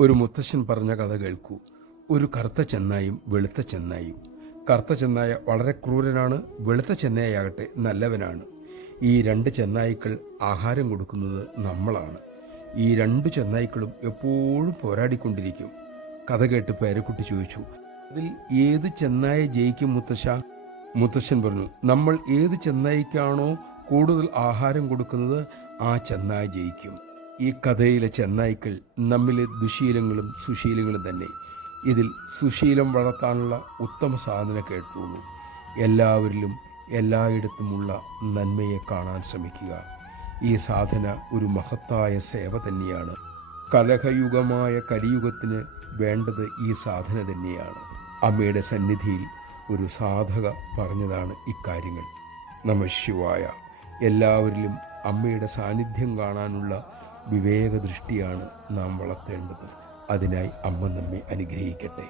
ഒരു മുത്തശ്ശൻ പറഞ്ഞ കഥ കേൾക്കൂ. ഒരു കറുത്ത ചെന്നായും വെളുത്ത ചെന്നായും. കറുത്ത ചെന്നായ വളരെ ക്രൂരനാണ്, വെളുത്ത ചെന്നായാകട്ടെ നല്ലവനാണ്. ഈ രണ്ട് ചെന്നായ്ക്കൾ ആഹാരം കൊടുക്കുന്നത് നമ്മളാണ്. ഈ രണ്ട് ചെന്നായ്ക്കളും എപ്പോഴും പോരാടിക്കൊണ്ടിരിക്കും. കഥ കേട്ട് പേരക്കുട്ടി ചോദിച്ചു, അതിൽ ഏത് ചെന്നായ ജയിക്കും മുത്തശ്ശ? മുത്തശ്ശൻ പറഞ്ഞു, നമ്മൾ ഏത് ചെന്നായ്ക്കാണോ കൂടുതൽ ആഹാരം കൊടുക്കുന്നത് ആ ചെന്നായ ജയിക്കും. ഈ കഥയിലെ ചെന്നായ്ക്കൾ നമ്മിലെ ദുശീലങ്ങളും സുശീലങ്ങളും തന്നെ. ഇതിൽ സുശീലം വളർത്താനുള്ള ഉത്തമ സാധന കേട്ടുള്ളൂ. എല്ലാവരിലും എല്ലായിടത്തുമുള്ള നന്മയെ കാണാൻ ശ്രമിക്കുക. ഈ സാധന ഒരു മഹത്തായ സേവ തന്നെയാണ്. കലഹയുഗമായ കലിയുഗത്തിന് വേണ്ടത് ഈ സാധന തന്നെയാണ്. അമ്മയുടെ സന്നിധിയിൽ ഒരു സാധക പറഞ്ഞതാണ് ഇക്കാര്യങ്ങൾ. നമഃശിവായ. എല്ലാവരിലും അമ്മയുടെ സാന്നിധ്യം കാണാനുള്ള വിവേകദൃഷ്ടിയാണ് നാം വളർത്തേണ്ടത്. അതിനായി അമ്മ നമ്മെ അനുഗ്രഹിക്കട്ടെ.